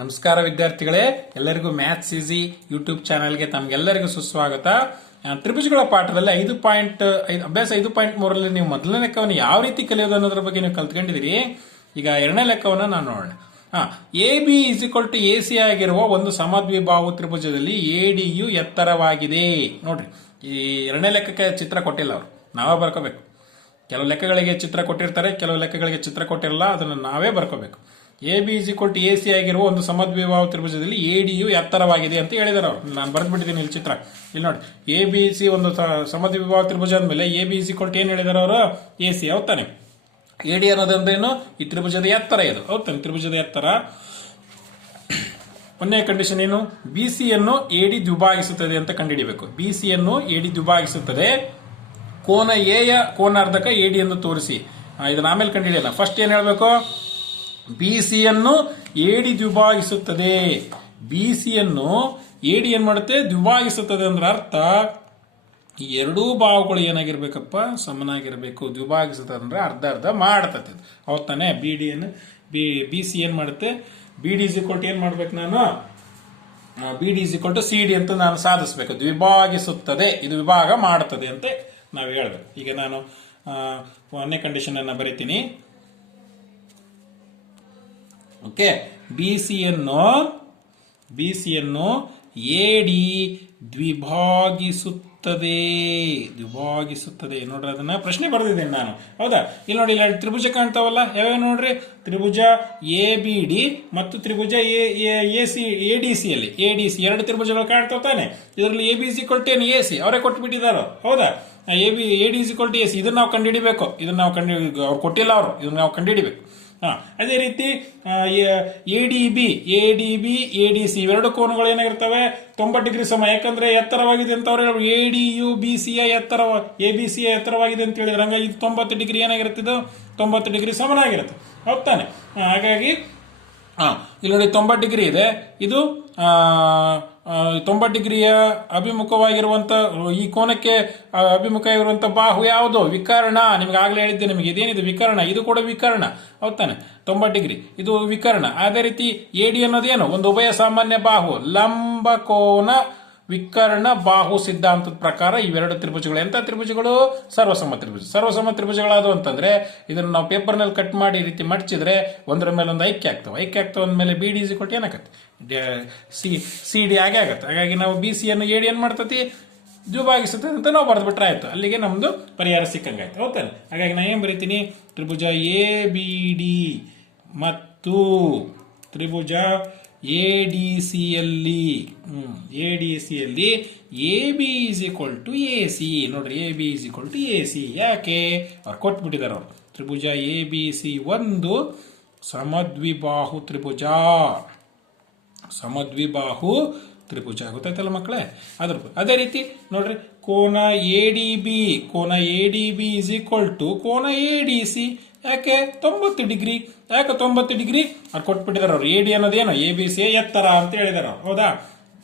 ನಮಸ್ಕಾರ ವಿದ್ಯಾರ್ಥಿಗಳೇ, ಎಲ್ಲರಿಗೂ ಮ್ಯಾಥ್ಸ್ ಈಸಿ ಯೂಟ್ಯೂಬ್ ಚಾನಲ್ಗೆ ತಮ್ಗೆಲ್ಲರಿಗೂ ಸುಸ್ವಾಗತ. ತ್ರಿಭುಜಗಳ ಪಾಠದಲ್ಲಿ ಐದು ಪಾಯಿಂಟ್ ಐದು, ಅಭ್ಯಾಸ ಐದು ಪಾಯಿಂಟ್ ಮೂರಲ್ಲಿ ನೀವು ಮೊದಲನೇ ಲೆಕ್ಕವನ್ನು ಯಾವ ರೀತಿ ಕಲಿಯೋದು ಅನ್ನೋದ್ರ ಬಗ್ಗೆ ನೀವು ಕಲ್ತ್ಕೊಂಡಿದ್ದೀರಿ? ಈಗ ಎರಡನೇ ಲೆಕ್ಕವನ್ನು ನಾನು ನೋಡೋಣ. ಹಾ A B is equal to A C ಆಗಿರುವ ಒಂದು ಸಮದ್ವಿಭಾವು ತ್ರಿಭುಜದಲ್ಲಿ ಎ ಡಿ ಯು ಎತ್ತರವಾಗಿದೆ. ನೋಡ್ರಿ, ಈ ಎರಡನೇ ಲೆಕ್ಕಕ್ಕೆ ಚಿತ್ರ ಕೊಟ್ಟಿಲ್ಲ ಅವರು. ನಾವೇ ಬರ್ಕೋಬೇಕು. ಕೆಲವು ಲೆಕ್ಕಗಳಿಗೆ ಚಿತ್ರ ಕೊಟ್ಟಿರ್ತಾರೆ, ಕೆಲವು ಲೆಕ್ಕಗಳಿಗೆ ಚಿತ್ರ ಕೊಟ್ಟಿರಲ್ಲ, ಅದನ್ನು ನಾವೇ ಬರ್ಕೋಬೇಕು. A B is equal to A C ಆಗಿರುವ ಒಂದು ಸಮದ್ವಿಭಾವ ತ್ರಿಭುಜದಲ್ಲಿ ಎ ಡಿ ಯು ಎತ್ತರವಾಗಿದೆ ಅಂತ ಹೇಳಿದಾರೆ ಅವರು. ನಾನು ಬರೆದ್ಬಿಟ್ಟಿದ್ದೀನಿ ಇಲ್ಲಿ ಚಿತ್ರ. ಇಲ್ಲಿ ನೋಡಿ. ಎ ಬಿ ಸಿ ಒಂದು ಸಮದ್ವಿಭಾವ ತ್ರಿಭುಜ ಅಂದಮೇಲೆ A B is equal to ಏನು ಹೇಳಿದಾರೆ ಅವರು? ಎ ಸಿ ಹೌದ್ ತಾನೆ ಎ ಡಿ ಅನ್ನೋದಂದ್ರೇನು ಈ ತ್ರಿಭುಜದ ಎತ್ತರ ಇದು. ಹೌದ್ ತಾನೆ ತ್ರಿಭುಜದ ಎತ್ತರ. ಒಂದನೇ ಕಂಡೀಷನ್ ಏನು? ಬಿ ಸಿ ಎ ಡಿ ದ್ವಿಭಾಗಿಸುತ್ತದೆ ಅಂತ ಕಂಡುಹಿಡಿಬೇಕು. ಬಿ ಸಿ ಎ ಡಿ ದ್ವಿಭಾಗಿಸುತ್ತದೆ. ಕೋನ ಎ ಯ ಕೋನಾರ್ಧಕ ಡಿ ಎಂದು ತೋರಿಸಿ. ಇದನ್ನ ಆಮೇಲೆ ಕಂಡುಹಿಡಿಯಲ್ಲ. ಫಸ್ಟ್ ಏನು ಹೇಳ್ಬೇಕು? ಬಿ ಸಿ ಯನ್ನು ಎಡಿ ದ್ವಿಭಾಗಿಸುತ್ತದೆ. ಬಿ ಸಿ ಯನ್ನು ಎಡಿ ಏನ್ ಮಾಡುತ್ತೆ? ದ್ವಿಭಾಗಿಸುತ್ತದೆ ಅಂದ್ರೆ ಅರ್ಥ, ಈ ಎರಡೂ ಭಾವಗಳು ಏನಾಗಿರ್ಬೇಕಪ್ಪ? ಸಮನಾಗಿರಬೇಕು. ದ್ವಿಭಾಗಿಸುತ್ತದೆ ಅಂದ್ರೆ ಅರ್ಧ ಅರ್ಧ ಮಾಡ್ತದೆ ಅವತ್ತಾನೆ B D B B C ಏನ್ ಮಾಡುತ್ತೆ. ಬಿ ಡಿ ಇಕ್ವಲ್ ಏನ್ ಮಾಡ್ಬೇಕು ನಾನು? B D is equal to C D ಅಂತ ನಾನು ಸಾಧಿಸಬೇಕು. ದ್ವಿಭಾಗಿಸುತ್ತದೆ. ಇದು ವಿಭಾಗ ಮಾಡುತ್ತದೆ ಅಂತ ನಾವು ಹೇಳ್ಬೇಕು. ಈಗ ನಾನು ಒಂದನೇ ಕಂಡೀಷನ್ ಅನ್ನ ಬರಿತೀನಿ. ಓಕೆ ಬಿ ಸಿಯನ್ನು ಬಿ ಸಿಯನ್ನು ಎ ಡಿ ದ್ವಿಭಾಗಿಸುತ್ತದೆ. ದ್ವಿಭಾಗಿಸುತ್ತದೆ. ನೋಡ್ರಿ ಅದನ್ನ. ಪ್ರಶ್ನೆ ಬರೆದಿದ್ದೇನೆ ನಾನು. ಹೌದಾ? ಇಲ್ಲಿ ನೋಡಿ, ಇಲ್ಲಿ ತ್ರಿಭುಜ ಕಾಣ್ತಾವಲ್ಲ? ಯಾವ್ಯಾವ ನೋಡ್ರಿ? ತ್ರಿಭುಜ ಎ ಬಿ ಡಿ ಮತ್ತು ತ್ರಿಭುಜ A C A D C ಅಲ್ಲಿ. ಎ ಡಿ ಸಿ ಎರಡು ತ್ರಿಭುಜಗಳು ಕಾಣ್ತಾವ ತಾನೆ. ಇದರಲ್ಲಿ ಎ ಬಿ ಸಿ ಕೊಟ್ಟೇನು ಎ ಸಿ ಅವರೇ ಕೊಟ್ಬಿಟ್ಟಿದ್ದಾರೆ ಹೌದಾ? A B A D C ಕೊಟ್ಟು ಎ ಸಿ ಇದನ್ನ ನಾವು ಕಂಡುಹಿಡಿಬೇಕು. ಇದನ್ನ ನಾವು ಕಂಡು ಅವ್ರು ಕೊಟ್ಟಿಲ್ಲ ಅವರು. ಇದನ್ನ ನಾವು ಕಂಡುಹಿಡಿಬೇಕು. ಹಾ, ಅದೇ ರೀತಿ A D B, A D B, A D C ಇವೆರಡು ಕೋನಗಳು ಏನಾಗಿರ್ತವೆ? ತೊಂಬತ್ತು ಡಿಗ್ರಿ ಸಮ, ಯಾಕಂದ್ರೆ ಎತ್ತರವಾಗಿದೆ ಅಂತ ಅವ್ರು ಎ ಡಿ ಯು ಬಿ ಸಿ ಎತ್ತರ ಎ ಬಿ ಸಿ ಎತ್ತರವಾಗಿದೆ ಅಂತ ಹೇಳಿದ್ರೆ. ಹಂಗಾಗಿ ಇದು ತೊಂಬತ್ತು ಡಿಗ್ರಿ ಏನಾಗಿರುತ್ತೆ ಇದು? ತೊಂಬತ್ತು ಡಿಗ್ರಿ ಸಮನಾಗಿರುತ್ತೆ. ಆಗಿರುತ್ತೆ ತಾನೆ ಹಾಗಾಗಿ, ಹಾ, ಇಲ್ಲಿ ನೋಡಿ ತೊಂಬತ್ತು ಡಿಗ್ರಿ ಇದೆ. ಇದು ತೊಂಬತ್ತು ಡಿಗ್ರಿಯ ಅಭಿಮುಖವಾಗಿರುವಂತ, ಈ ಕೋನಕ್ಕೆ ಅಭಿಮುಖ ಇರುವಂತ ಬಾಹು ಯಾವುದು? ವಿಕರ್ಣ. ನಿಮ್ಗೆ ಆಗ್ಲೇ ಹೇಳಿದ್ದೆ ನಿಮಗೆ. ಇದೇನಿದೆ? ವಿಕರ್ಣ. ಇದು ಕೂಡ ವಿಕರ್ಣ. ಹೌದಾನೆ ತಾನೆ ತೊಂಬತ್ತು ಡಿಗ್ರಿ. ಇದು ವಿಕರ್ಣ. ಅದೇ ರೀತಿ ಎಡಿ ಅನ್ನೋದೇನು? ಒಂದು ಉಭಯ ಸಾಮಾನ್ಯ ಬಾಹು. ಲಂಬ ಕೋನ ವಿಕರ್ಣ, ಬಾಹು, ಸಿದ್ಧಾಂತದ ಪ್ರಕಾರ ಇವೆರಡು ತ್ರಿಭುಜಗಳು. ಎಂಥ ತ್ರಿಭುಜಗಳು? ಸರ್ವಸಮ ತ್ರಿಭುಜ. ಸರ್ವಸಮ ತ್ರಿಭುಜಗಳಾದವು ಅಂತಂದ್ರೆ, ಇದನ್ನ ನಾವು ಪೇಪರ್ನಲ್ಲಿ ಕಟ್ ಮಾಡಿ ಈ ರೀತಿ ಮಡಚಿದ್ರೆ ಒಂದರ ಮೇಲೆ ಒಂದು ಐಕ್ಯ ಆಗ್ತವೆ. ಐಕ್ಯ ಆಗ್ತವೆ ಅಂದಮೇಲೆ ಬಿ ಡಿ ಸಿ ಕೊಟ್ಟು ಏನಾಗತ್ತೆ ಸಿ ಸಿ ಡಿ ಆಗೇ ಆಗತ್ತೆ. ಹಾಗಾಗಿ ನಾವು ಬಿ ಸಿ ಅನ್ನು ಎ ಡಿ ಏನು ಮಾಡ್ತತಿ? ಜೂಬಾಗಿಸುತ್ತೆ ಅಂತ ನಾವು ಬರೆದ್ಬಿಟ್ರೆ ಆಯಿತು. ಅಲ್ಲಿಗೆ ನಮ್ದು ಪರಿಹಾರ ಸಿಕ್ಕಂಗಾಯ್ತು ಓಕೆ ಹಾಗಾಗಿ ನಾ ಏನು ಬರೀತೀನಿ? ತ್ರಿಭುಜ ಎ ಬಿ ಡಿ ಮತ್ತು ತ್ರಿಭುಜ ಎ ಡಿ ಸಿಯಲ್ಲಿ ಎ ಡಿ ಸಿಯಲ್ಲಿ A B is equal to A C. ನೋಡ್ರಿ, A B is equal to A C. ಯಾಕೆ? ಅವ್ರು ಕೊಟ್ಬಿಟ್ಟಿದ್ದಾರೆ ಅವರು. ತ್ರಿಭುಜ ಎ ಬಿ ಸಿ ಒಂದು, ಸಮದ್ವಿಬಾಹು ತ್ರಿಭುಜ. ಸಮದ್ವಿಬಾಹು ತ್ರಿಭುಜ. ಗೊತ್ತಾಯ್ತಲ್ಲ ಮಕ್ಕಳೇ? ಅದ್ರ ಅದೇ ರೀತಿ, ನೋಡ್ರಿ, ಕೋನ ಎ ಡಿ ಬಿ. ಕೋನ A D B is equal to ಕೋನ ಎ ಡಿ ಸಿ. ಯಾಕೆ ತೊಂಬತ್ತು ಡಿಗ್ರಿ? ಯಾಕೆ ತೊಂಬತ್ತು ಡಿಗ್ರಿ? ಅವ್ರು ಕೊಟ್ಬಿಟ್ಟಿದ್ದಾರೆ ಅವ್ರು ಎ ಡಿ ಅನ್ನೋದೇನು? ಎ ಬಿ ಸಿ ಎತ್ತರ ಅಂತ ಹೇಳಿದಾರ ಹೌದಾ?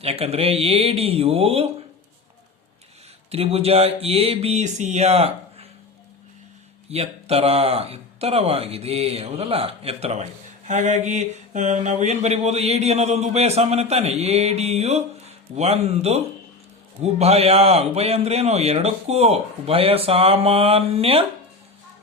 ಯಾಕಂದ್ರೆ ಎ ಡಿಯು ತ್ರಿಭುಜ ಎ ಬಿ ಸಿಯ ಎತ್ತರ, ಎತ್ತರವಾಗಿದೆ. ಹೌದಲ್ಲ? ಎತ್ತರವಾಗಿದೆ. ಹಾಗಾಗಿ ನಾವು ಏನು ಬರಿಬೋದು ಎ ಡಿ ಅನ್ನೋದೊಂದು ಉಭಯ ಸಾಮಾನ್ಯ ತಾನೆ. ಎ ಡಿಯು ಒಂದು ಉಭಯ. ಉಭಯ ಅಂದ್ರೇನು? ಎರಡಕ್ಕೂ ಉಭಯ ಸಾಮಾನ್ಯ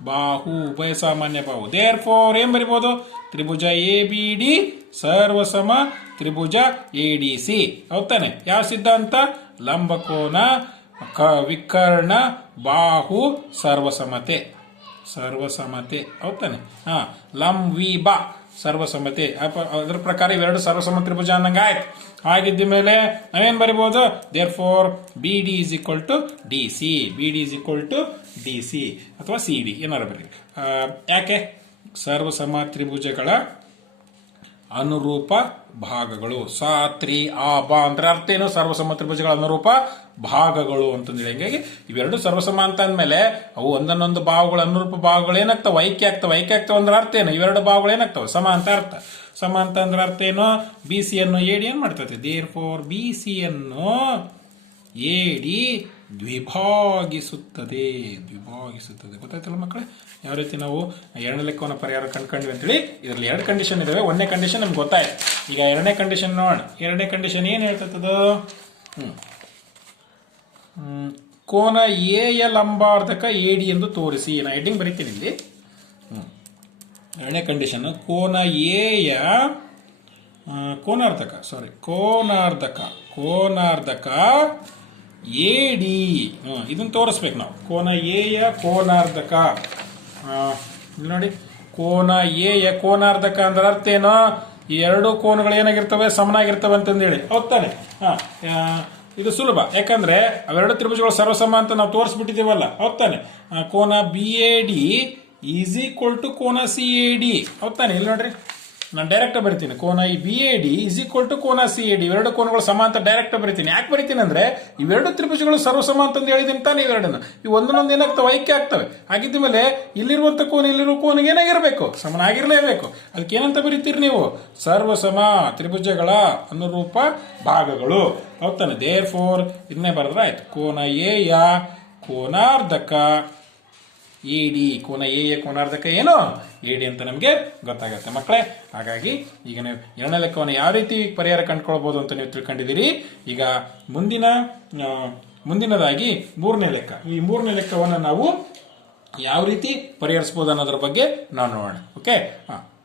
ಬಾಹು ಉಭಯ ಸಾಮಾನ್ಯ ಬಾಹು. ದೇರ್ ಫೋರ್ ಏನ್ ಬರಿಬೋದು? ತ್ರಿಭುಜ ಎ ಬಿ ಡಿ ಸರ್ವಸಮ ತ್ರಿಭುಜ ಎ ಡಿ ಸಿ ಹೌದಾನೆ ಯಾವ ಸಿದ್ಧಾಂತ? ಲಂಬಕೋನ, ಕ ವಿಕರ್ಣ, ಬಾಹು, ಸರ್ವಸಮತೆ. ಸರ್ವಸಮತೆ. ಹೌದಾನೆ ಹಾ ಲಂ ವಿ ಬಾ ಸರ್ವಸಮತೆ ಅಪ- ಅದ್ರ ಪ್ರಕಾರ ಇವೆರಡು ಸರ್ವಸಮ ತ್ರಿಭುಜ ಅನ್ನಂಗೆ ಆಯ್ತು. ಹಾಗಿದ್ದ ಮೇಲೆ ನಾವೇನ್ ಬರಿಬಹುದು therefore B D is equal to D C B D is equal to D C ಅಥವಾ ಸಿ ಡಿ ಏನಾರು ಬರೀ ಯಾಕೆ? ಸರ್ವಸಮ ತ್ರಿಭುಜಗಳ ಅನುರೂಪ ಭಾಗಗಳು. ಸಾ ತ್ರಿ ಆ ಬಾ ಅಂದ್ರೆ ಅರ್ಥ ಏನು? ಸರ್ವಸಮ ತ್ರಿಭುಜಗಳ ಅನುರೂಪ ಭಾಗಗಳು ಅಂತಂದ್ರೆ ಹಂಗಾಗಿ ಇವೆರಡು ಸರ್ವಸಮ ಅಂತ ಅಂದ್ಮೇಲೆ ಅವು ಒಂದನ್ನೊಂದು ಭಾವಗಳು, ಅನುರೂಪ ಭಾವಗಳು ಏನಾಗ್ತವೆ? ಐಕ್ಯ ಆಗ್ತವೆ. ಐಕ್ಯ ಆಗ್ತವೆ ಅಂದ್ರೆ ಅರ್ಥ ಏನು? ಇವೆರಡು ಭಾವಗಳು ಏನಾಗ್ತವೆ? ಸಮ ಅಂತ ಅರ್ಥ. ಸಮ ಅಂತ ಅಂದ್ರೆ ಅರ್ಥ ಏನು? ಬಿ ಸಿ ಅನ್ನು ಎಡಿ ಏನ್ ಮಾಡ್ತೈತೆ. ದೇರ್ ಫೋರ್ ಬಿ ಸಿ ಅನ್ನು ಎಡಿ ದ್ವಿಭಾಗಿಸುತ್ತದೆ ದ್ವಿಭಾಗಿಸುತ್ತದೆ. ಗೊತ್ತಾಯ್ತಲ್ಲ ಮಕ್ಕಳೇ? ಯಾವ ರೀತಿ ನಾವು ಎರಡನೇ ಲೆಕ್ಕವನ್ನು ಪರಿಹಾರ ಕಂಡ್ಕೊಂಡ್ವಿ ಅಂತೇಳಿ, ಇದರಲ್ಲಿ ಎರಡು ಕಂಡೀಷನ್ ಇದಾವೆ. ಒಂದನೇ ಕಂಡೀಷನ್ ನಮ್ಗೆ ಗೊತ್ತಾಯ್ತು. ಈಗ ಎರಡನೇ ಕಂಡೀಷನ್ ನೋಡೋಣ. ಎರಡನೇ ಕಂಡೀಷನ್ ಏನು ಹೇಳ್ತದ ಹ್ಞೂ ಕೋನ ಕೋನ ಎಯ ಲಂಬಾರ್ಧಕ ಎಡಿ ಎಂದು ತೋರಿಸಿ. ನಾ ಹೆಡ್ಡಿಂಗ್ ಬರೀತೀನಿ ಇಲ್ಲಿ. ಹ್ಮ್. ಎರಡನೇ ಕಂಡೀಷನ್ ಕೋನ ಎ ಯ ಕೋನಾರ್ಧಕ. ಸಾರಿ ಕೋನಾರ್ಧಕ. ಕೋನಾರ್ಧಕ ಎ ಡಿ ಇದನ್ನು ತೋರಿಸ್ಬೇಕು ನಾವು. ಕೋನ ಎಯ ಕೋನಾರ್ಧಕ. ಇಲ್ಲಿ ನೋಡಿ. ಕೋನ ಎಯ ಕೋನಾರ್ಧಕ ಅಂದ್ರೆ ಅರ್ಥ ಏನು? ಈ ಎರಡು ಕೋನಗಳು ಏನಾಗಿರ್ತವೆ? ಸಮನಾಗಿರ್ತವೆ ಅಂತಂದು ಹೇಳಿ ಹೋಗ್ತಾನೆ ಹಾ ಇದು ಸುಲಭ. ಯಾಕಂದ್ರೆ ಅವೆರಡು ತ್ರಿಭುಜಗಳು ಸರ್ವಸಮ ಅಂತ ನಾವು ತೋರಿಸ್ಬಿಟ್ಟಿದ್ದೀವಲ್ಲ. ಹೋಗ್ತಾನೆ ಕೋನ B A D is equal to ಕೋನ ಸಿ ಎ ಡಿ. ಹೋಗ್ತಾನೆ ಇಲ್ಲಿ ನೋಡ್ರಿ. ನಾನು ಡೈರೆಕ್ಟ್ ಬರಿತೀನಿ. ಕೋನ ಈ B A D is equal to ಕೋನ ಸಿ ಎ ಡಿ ಇವೆರಡು ಕೋನಗಳು ಸಮ ಅಂತ ಡೈರೆಕ್ಟ್ ಬರಿತೀನಿ. ಯಾಕೆ ಬರಿತೀನಿ ಅಂದ್ರೆ ಇವೆರಡು ತ್ರಿಭುಜಗಳು ಸರ್ವಸಮ ಅಂತಂದು ಹೇಳಿದ್ದೀನಿ ತಾನೇ ಇವೆರಡನ್ನ. ಈ ಒಂದೊಂದು ಏನಾಗ್ತವೆ? ಐಕ್ಯ ಆಗ್ತವೆ. ಹಾಗಿದ್ದ ಮೇಲೆ ಇಲ್ಲಿರುವಂತ ಕೋನ ಇಲ್ಲಿರುವ ಕೋನಿಗೆ ಏನಾಗಿರಬೇಕು ಸಮನಾಗಿರಲೇಬೇಕು. ಅದಕ್ಕೆ ಏನಂತ ಬರಿತೀರಿ ನೀವು? ಸರ್ವಸಮ ತ್ರಿಭುಜಗಳ ಅನುರೂಪ ಭಾಗಗಳು. ಹೌದಾನೆ ದೇರ್ ಫೋರ್ ಇದನ್ನೇ ಬರೆದ್ರೆ ಆಯ್ತು. ಕೋನ ಎ ಕೋನಾರ್ಧಕ ಎ ಡಿ ಕೋನ ಎ ಕೋನಾರ್ಧಕ ಏನು? ಎ ಡಿ ಅಂತ ನಮಗೆ ಗೊತ್ತಾಗುತ್ತೆ. ಮಕ್ಕಳೇ, ಹಾಗಾಗಿ ಈಗ ನೀವು ಎರಡನೇ ಲೆಕ್ಕವನ್ನು ಯಾವ ರೀತಿ ಪರಿಹಾರ ಕಂಡುಕೊಳ್ಬೋದು ಅಂತ ನೀವು ತಿಳ್ಕೊಂಡಿದ್ದೀರಿ? ಈಗ ಮುಂದಿನ ಮುಂದಿನದಾಗಿ ಮೂರನೇ ಲೆಕ್ಕ. ಈ ಮೂರನೇ ಲೆಕ್ಕವನ್ನು ನಾವು ಯಾವ ರೀತಿ ಪರಿಹರಿಸಬಹುದು ಅನ್ನೋದ್ರ ಬಗ್ಗೆ ನಾವು ನೋಡೋಣ. ಓಕೆ?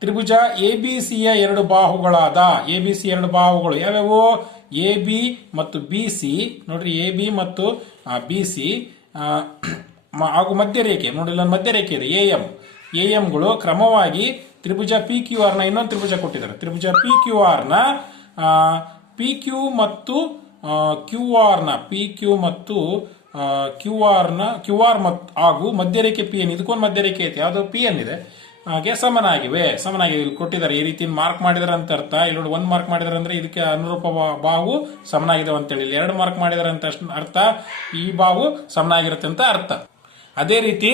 ತ್ರಿಭುಜ ಎ, ಬಿ ಸಿಯ ಎರಡು ಬಾಹುಗಳಾದ, ಎ, ಬಿ, ಸಿ ಎರಡು ಬಾಹುಗಳು ಯಾವ್ಯಾವು? ಎ, ಬಿ ಮತ್ತು ಬಿ, ಸಿ. ನೋಡ್ರಿ, ಎ, ಬಿ ಮತ್ತು ಬಿ, ಸಿ ಹಾಗೂ ಮಧ್ಯರೇಖೆ. ನೋಡಿ ಇಲ್ಲೊಂದು ಮಧ್ಯರೇಖೆ ಇದೆ. ಎ ಎಂ ಎ ಎಂಗಳು ಕ್ರಮವಾಗಿ ತ್ರಿಭುಜ ಪಿ ಕ್ಯೂ ಆರ್ನ ಇನ್ನೊಂದು ತ್ರಿಭುಜ ಕೊಟ್ಟಿದ್ದಾರೆ. ತ್ರಿಭುಜ ಪಿ ಕ್ಯೂ ಆರ್ನ ಪಿ ಕ್ಯೂ ಮತ್ತು ಕ್ಯೂ ಆರ್ನ ಪಿ ಕ್ಯೂ ಮತ್ತು ಕ್ಯೂ ಆರ್ನ ಕ್ಯೂ ಆರ್ ಮತ್ತು ಹಾಗೂ ಮಧ್ಯರೇಖೆ ಪಿ ಎನ್, ಇದಕ್ಕೊಂದು ಮಧ್ಯರೇಖೆ ಐತೆ. ಯಾವುದು ಪಿ ಎನ್ ಇದೆ ಹಾಗೆ ಸಮನಾಗಿವೆ. ಸಮನಾಗಿ ಇಲ್ಲಿ ಕೊಟ್ಟಿದ್ದಾರೆ. ಈ ರೀತಿ ಮಾರ್ಕ್ ಮಾಡಿದಾರೆ ಅಂತ ಅರ್ಥ. ಇಲ್ಲಿ ನೋಡಿ ಒಂದು ಮಾರ್ಕ್ ಮಾಡಿದಾರೆ ಅಂದ್ರೆ ಇದಕ್ಕೆ ಅನುರೂಪ ಬಾವು ಬಾಹು ಸಮನಾಗಿದೆ ಅಂತೇಳಿ ಇಲ್ಲಿ ಎರಡು ಮಾರ್ಕ್ ಮಾಡಿದಾರೆ ಅಂತ ಅರ್ಥ. ಈ ಬಾಹು ಸಮನಾಗಿರುತ್ತೆ ಅಂತ ಅರ್ಥ. ಅದೇ ರೀತಿ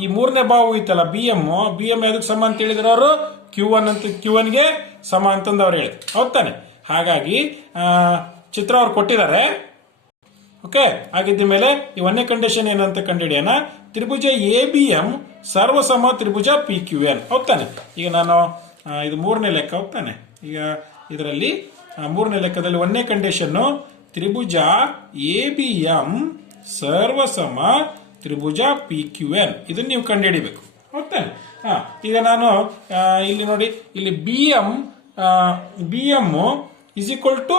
ಈ ಮೂರನೇ ಬಾವು ಐತಲ್ಲ ಬಿ ಎಂ ಬಿ ಎಂ ಎದಕ್ಕೆ ಸಮ ಅಂತ ಹೇಳಿದ್ರೆ ಅವರು? ಕ್ಯೂ ಒನ್ ಅಂತ ಕ್ಯೂ ಒನ್ಗೆ ಸಮ ಅಂತಂದು ಅವ್ರು ಹೇಳಿದ್ರು. ಹೋಗ್ತಾನೆ ತಾನೆ? ಹಾಗಾಗಿ ಚಿತ್ರ ಅವ್ರು ಕೊಟ್ಟಿದ್ದಾರೆ. ಓಕೆ? ಹಾಗಿದ್ದ ಮೇಲೆ ಈ ಒಂದನೇ ಕಂಡೀಷನ್ ಏನಂತ ಕಂಡುಹಿಡಿಯೋಣ. ತ್ರಿಭುಜ ಎ ಬಿ ಎಂ ಸರ್ವಸಮ ತ್ರಿಭುಜ ಪಿ ಕ್ಯೂ ಎನ್ ಹೋಗ್ತಾನೆ ಈಗ ನಾನು ಇದು ಮೂರನೇ ಲೆಕ್ಕ ಹೋಗ್ತಾನೆ ಈಗ ಇದರಲ್ಲಿ ಮೂರನೇ ಲೆಕ್ಕದಲ್ಲಿ ಒಂದನೇ ಕಂಡೀಷನ್ನು ತ್ರಿಭುಜ ಎ ಬಿ ಎಂ ಸರ್ವಸಮ ತ್ರಿಭುಜ ಪಿ ಕ್ಯೂ ಎನ್ ಇದನ್ನು ನೀವು ಕಂಡುಹಿಡಿಬೇಕು. ಓಕೆ? ಹಾಂ, ಈಗ ನಾನು ಇಲ್ಲಿ ನೋಡಿ, ಇಲ್ಲಿ B M B M is equal to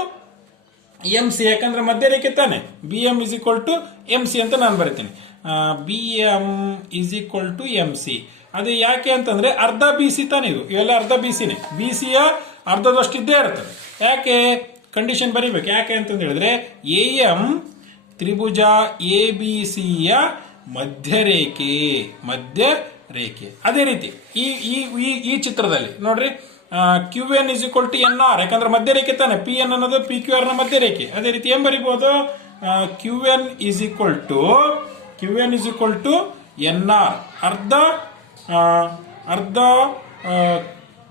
M C ಯಾಕಂದ್ರೆ ಮಧ್ಯರೇಖೆ ತಾನೆ. B M is equal to M C ಅಂತ ನಾನು ಬರಿತೀನಿ. B M is equal to M C ಅದು ಯಾಕೆ ಅಂತಂದ್ರೆ ಅರ್ಧ ಬಿ ಸಿ ತಾನೆ ಇದು. ಇವೆಲ್ಲ ಅರ್ಧ ಬಿ ಸಿನೇ ಬಿ ಸಿಯ ಅರ್ಧದಷ್ಟು ಇದ್ದೇ ಇರ್ತದೆ. ಯಾಕೆ? ಕಂಡೀಷನ್ ಬರಿಬೇಕು. ಯಾಕೆ ಅಂತಂದು ಹೇಳಿದ್ರೆ ಎ ಎಂ ತ್ರಿಭುಜ ಎ ಬಿ ಸಿಯ ಮಧ್ಯರೇಖೆ ಮಧ್ಯ ರೇಖೆ ಅದೇ ರೀತಿ. ಈ ಈ, ಈ- ಚಿತ್ರದಲ್ಲಿ, ನೋಡ್ರಿ Q N is equal to N R ಯಾಕಂದ್ರೆ ಮಧ್ಯರೇಖೆ ತಾನೆ. ಪಿ ಎನ್ ಅನ್ನೋದು ಪಿ ಕ್ಯೂ ಆರ್ನ ಮಧ್ಯರೇಖೆ. ಅದೇ ರೀತಿ ಏನ್ ಬರಿಬಹುದು Q N is equal to Q N is equal to N R ಅರ್ಧ ಅರ್ಧ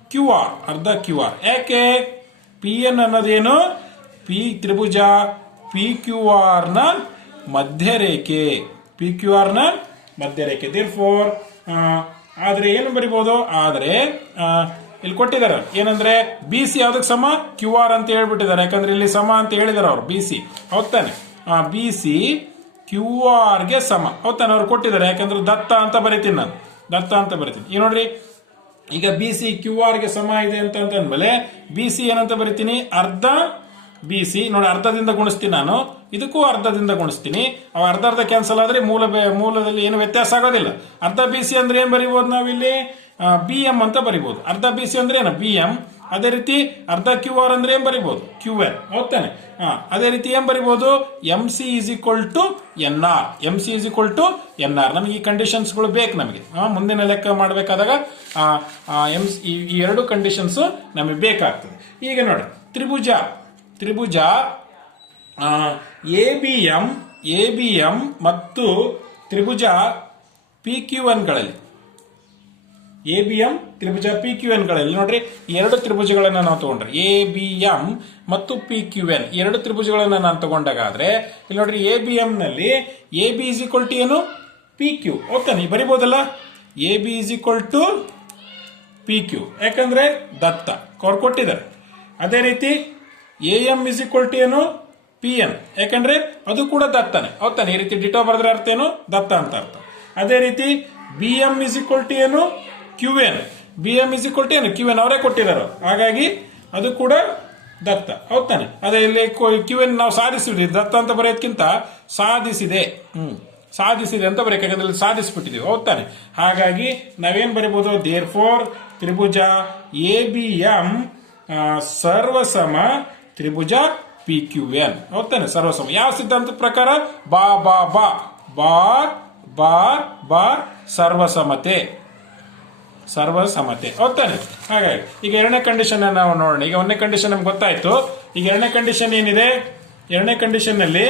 ಕ್ಯೂ ಆರ್ ಅರ್ಧ ಕ್ಯೂ ಆರ್ ಯಾಕೆ? ಪಿ ಎನ್ ಅನ್ನೋದೇನು? ಪಿ ತ್ರಿಭುಜ ಪಿ ಕ್ಯೂ ಆರ್ನ ಮಧ್ಯರೇಖೆ. ಪಿ ಕ್ಯೂ ಆರ್ನ ಮಧ್ಯರೇಖೆ ದೇರ್ ಫೋರ್ ಆದರೆ ಏನು ಬರಿಬೋದು? ಆದರೆ ಇಲ್ಲಿ ಕೊಟ್ಟಿದ್ದಾರೆ. ಏನಂದ್ರೆ ಬಿ ಸಿ ಯಾವ್ದಕ್ಕೆ ಸಮ? ಕ್ಯೂ ಆರ್ ಅಂತ ಹೇಳ್ಬಿಟ್ಟಿದ್ದಾರೆ. ಯಾಕಂದ್ರೆ ಇಲ್ಲಿ ಸಮ ಅಂತ ಹೇಳಿದಾರೆ ಅವ್ರು ಬಿ ಸಿ ಹೌದಾನೆ ಬಿ ಸಿ ಕ್ಯೂ ಆರ್ಗೆ ಸಮ. ಹೌದಾನೆ ಅವ್ರು ಕೊಟ್ಟಿದ್ದಾರೆ. ಯಾಕಂದ್ರೆ ದತ್ತ ಅಂತ ಬರಿತೀನಿ ನಾನು. ದತ್ತ ಅಂತ ಬರಿತೀನಿ. ಈ ನೋಡ್ರಿ. ಈಗ ಬಿ ಸಿ ಕ್ಯೂ ಆರ್ಗೆ ಸಮ ಇದೆ ಅಂತ ಅಂದ್ಮೇಲೆ ಬಿ ಸಿ ಏನಂತ ಬರಿತೀನಿ? ಅರ್ಧ ಬಿ ಸಿ ನೋಡಿ, ಅರ್ಧದಿಂದ ಗುಣಿಸ್ತೀನಿ ನಾನು. ಇದಕ್ಕೂ ಅರ್ಧದಿಂದ ಗುಣಿಸ್ತೀನಿ. ಅವ ಅರ್ಧ ಅರ್ಧ ಕ್ಯಾನ್ಸಲ್ ಆದ್ರೆ ಮೂಲ ಮೂಲದಲ್ಲಿ ಏನು ವ್ಯತ್ಯಾಸ ಆಗೋದಿಲ್ಲ. ಅರ್ಧ ಬಿ ಸಿ ಅಂದ್ರೆ ಏನು ಬರಿಬೋದು ನಾವಿಲ್ಲಿ? ಬಿ ಎಂ ಅಂತ ಬರಿಬೋದು. ಅರ್ಧ ಬಿ ಸಿ ಅಂದ್ರೆ ಏನು? ಬಿ ಎಂ ಅದೇ ರೀತಿ ಅರ್ಧ ಕ್ಯೂ ಆರ್ ಅಂದ್ರೆ ಏನು ಬರಿಬೋದು? ಕ್ಯೂ ಆರ್ ಓದ್ತಾನೆ. ಅದೇ ರೀತಿ ಏನು ಬರಿಬೋದು? M C is equal to N R M C is equal to N R ನಮಗೆ ಈ ಕಂಡೀಷನ್ಸ್ಗಳು ಬೇಕು ನಮಗೆ. ಮುಂದಿನ ಲೆಕ್ಕ ಮಾಡಬೇಕಾದಾಗ ಎಂ ಈ ಎರಡು ಕಂಡೀಷನ್ಸ್ ನಮಗೆ ಬೇಕಾಗ್ತದೆ. ಈಗ ನೋಡಿ, ತ್ರಿಭುಜ. ತ್ರಿಭುಜ A B M, A B M ಮತ್ತು ತ್ರಿಭುಜ ಪಿ ಕ್ಯೂ ಎನ್ಗಳಲ್ಲಿ ಎ ಬಿ ಎಂ, ತ್ರಿಭುಜ ಪಿ ಕ್ಯೂ ಎನ್ಗಳಲ್ಲಿ ನೋಡ್ರಿ, ಎರಡು ತ್ರಿಭುಜಗಳನ್ನು ನಾವು ತಗೊಂಡ್ರೆ. ಎ ಬಿ ಎಂ ಮತ್ತು ಪಿ ಕ್ಯೂ ಎನ್. ಎರಡು ತ್ರಿಭುಜಗಳನ್ನು ನಾನು ತಗೊಂಡಾಗಾದ್ರೆ, ಇಲ್ಲಿ ನೋಡ್ರಿ, ಎ ಬಿ ಎಂ ನಲ್ಲಿ A B is equal to ಏನು? P Q. ಓಕೆ, ನೀವು ಬರಿಬೋದಲ್ಲ? A B is equal to P Q. ಯಾಕಂದ್ರೆ ದತ್ತ. ಅವ್ರು ಕೊಟ್ಟಿದ್ದಾರೆ. ಅದೇ ರೀತಿ A M is equal to ಏನು? ಪಿ ಎನ್ ಯಾಕಂದ್ರೆ ಅದು ಕೂಡ ದತ್ತನೆ ಹೌದಾನೆ ಈ ರೀತಿ ಡಿಟೋ ಬರೆದ್ರೆ ಅರ್ಥ ಏನು? ದತ್ತ ಅಂತ ಅರ್ಥ. ಅದೇ ರೀತಿ B M is equal to ಏನು? Q N B M is equal to ಏನು? ಕ್ಯೂ ಎನ್ ಅವರೇ ಕೊಟ್ಟಿದ್ದಾರೆ. ಹಾಗಾಗಿ ಅದು ಕೂಡ ದತ್ತ. ಹೌದಾನೆ ಅದೇ ಇಲ್ಲಿ ಕ್ಯೂ ಎನ್ ನಾವು ಸಾಧಿಸಿದ್ವಿ ದತ್ತ ಅಂತ ಬರೆಯೋದಕ್ಕಿಂತ ಸಾಧಿಸಿದೆ. ಹ್ಮ್. ಸಾಧಿಸಿದೆ ಅಂತ ಬರೆಯಕ್ಕೆ ಯಾಕಂದ್ರೆ ಸಾಧಿಸ್ಬಿಟ್ಟಿದೀವಿ. ಹೋಗ್ತಾನೆ ಹಾಗಾಗಿ ನಾವೇನ್ ಬರೀಬಹುದು ದೇರ್ ಫೋರ್ ತ್ರಿಭುಜ ಎ ಬಿ ಎಂ ಸರ್ವಸಮ ತ್ರಿಭುಜ ಪಿ ಕ್ಯೂ ಎನ್ ಹೌದಾನೆ ಸರ್ವಸಮ. ಯಾವ ಸಿದ್ಧಾಂತದ ಪ್ರಕಾರ? ಬಾ ಬಾ ಬಾ. ಬಾ ಬಾ ಬಾ ಸರ್ವಸಮತೆ. ಸರ್ವಸಮತೆ. ಓದ್ತಾನೆ ಹಾಗಾಗಿ ಈಗ ಎರಡನೇ ಕಂಡೀಷನ್ ನಾವು ನೋಡೋಣ. ಈಗ ಒಂದನೇ ಕಂಡೀಷನ್ ನಮ್ಗೆ ಗೊತ್ತಾಯ್ತು. ಈಗ ಎರಡನೇ ಕಂಡೀಷನ್ ಏನಿದೆ? ಎರಡನೇ ಕಂಡೀಷನ್ನಲ್ಲಿ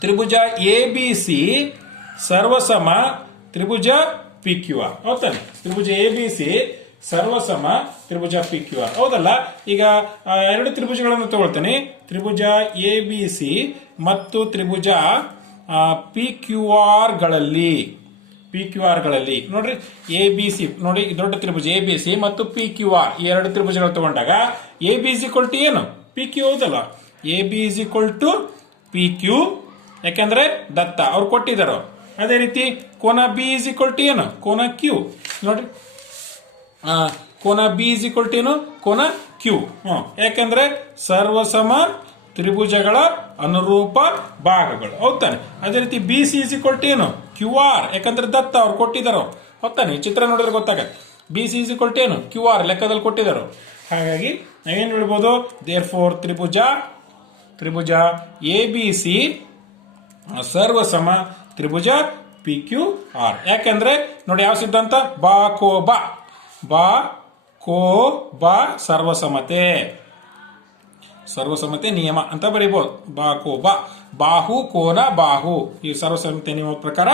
ತ್ರಿಭುಜ ಎ ಬಿ ಸಿ ಸರ್ವಸಮ, ತ್ರಿಭುಜ ಪಿ ಕ್ಯೂ ಆರ್ ಓದ್ತಾನೆ ತ್ರಿಭುಜ ಎ ಬಿ ಸಿ ಸರ್ವಸಮ ತ್ರಿಭುಜ ಪಿ ಕ್ಯೂ ಆರ್ ಹೌದಲ್ಲ? ಈಗ ಎರಡು ತ್ರಿಭುಜಗಳನ್ನು ತಗೊಳ್ತೇನೆ. ತ್ರಿಭುಜ ಎ ಬಿ ಸಿ ಮತ್ತು ತ್ರಿಭುಜ ಪಿ ಕ್ಯೂ ಆರ್ಗಳಲ್ಲಿ. ಪಿ ಕ್ಯೂ ಆರ್ಗಳಲ್ಲಿ. ನೋಡ್ರಿ ಎ ಬಿ ಸಿ ನೋಡಿ ದೊಡ್ಡ ತ್ರಿಭುಜ ಎ ಬಿ ಸಿ ಮತ್ತು ಪಿ ಕ್ಯೂ ಆರ್ ಈ ಎರಡು ತ್ರಿಭುಜಗಳು ತಗೊಂಡಾಗ A B is equal to ಏನು? ಪಿ ಕ್ಯೂ ಹೌದಲ್ಲ. A B is equal to P Q ಯಾಕೆಂದ್ರೆ ದತ್ತ. ಅವ್ರು ಕೊಟ್ಟಿದ್ದಾರೆ. ಅದೇ ರೀತಿ ಕೋನ ಬಿ ಇಸ್ ಈಕ್ವಲ್ ಟು ಏನು? ಕೋನ ಕ್ಯೂ ನೋಡ್ರಿ ಕೋನ ಬಿ ಇಸ್ ಈಕ್ವಲ್ ಟು ಏನು? ಕೋನ ಕ್ಯೂ ಹ್ಮ್. ಯಾಕೆಂದ್ರೆ ಸರ್ವಸಮ ತ್ರಿಭುಜಗಳ ಅನುರೂಪ ಭಾಗಗಳು. ಹೌದಾನೆ ಅದೇ ರೀತಿ B C is equal to ಏನು? ಕ್ಯೂ ಆರ್ ಯಾಕಂದ್ರೆ ದತ್ತ ಅವ್ರು ಕೊಟ್ಟಿದ್ದಾರೆ. ಹೋಗ್ತಾನೆ ಚಿತ್ರ ನೋಡಿದ್ರೆ ಗೊತ್ತಾಗ B C is equal to ಏನು? ಕ್ಯೂ ಆರ್ ಲೆಕ್ಕದಲ್ಲಿ ಕೊಟ್ಟಿದ್ದಾರೆ. ಹಾಗಾಗಿ ನಾವೇನು ಹೇಳ್ಬೋದು? ದೇರ್ ಫೋರ್ ತ್ರಿಭುಜ ತ್ರಿಭುಜ ಎ ಬಿ ಸಿ ಸರ್ವಸಮ ತ್ರಿಭುಜ ಪಿ ಕ್ಯೂ ಆರ್ ಯಾಕೆಂದ್ರೆ ನೋಡಿ ಯಾವ ಸಿದ್ಧಾಂತ? ಬಾ ಕೋ ಬಾ. ಬಾ, ಕೋ, ಬಾ, ಸರ್ವಸಮತೆ. ಸರ್ವಸಮ್ಮತೆ ನಿಯಮ ಅಂತ ಬರೀಬಹುದು ಬಾ, ಕೋ, ಬಾ. ಬಾಹು, ಕೋನ, ಬಾಹು. ಈ ಸರ್ವಸಮ್ಮತೆ ನಿಯಮ ಪ್ರಕಾರ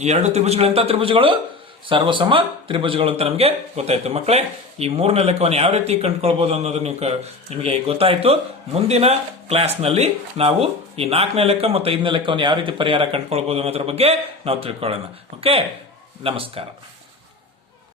ಎರಡು ತ್ರಿಭುಜಗಳು ಎಂತ ತ್ರಿಭುಜಗಳು? ಸರ್ವಸಮ ತ್ರಿಭುಜಗಳು ಅಂತ ನಮಗೆ ಗೊತ್ತಾಯ್ತು. ಮಕ್ಕಳೇ, ಈ ಮೂರನೇ ಲೆಕ್ಕವನ್ನು ಯಾವ ರೀತಿ ಕಂಡುಕೊಳ್ಬಹುದು ಅನ್ನೋದು ನೀವು ನಿಮಗೆ ಗೊತ್ತಾಯ್ತು. ಮುಂದಿನ ಕ್ಲಾಸ್ನಲ್ಲಿ ನಾವು ಈ ನಾಲ್ಕನೇ ಲೆಕ್ಕ ಮತ್ತು ಐದನೇ ಲೆಕ್ಕವನ್ನು ಯಾವ ರೀತಿ ಪರಿಹಾರ ಕಂಡುಕೊಳ್ಬಹುದು ಅನ್ನೋದ್ರ ಬಗ್ಗೆ ನಾವು ತಿಳ್ಕೊಳ್ಳೋಣ. ಓಕೆ? ನಮಸ್ಕಾರ.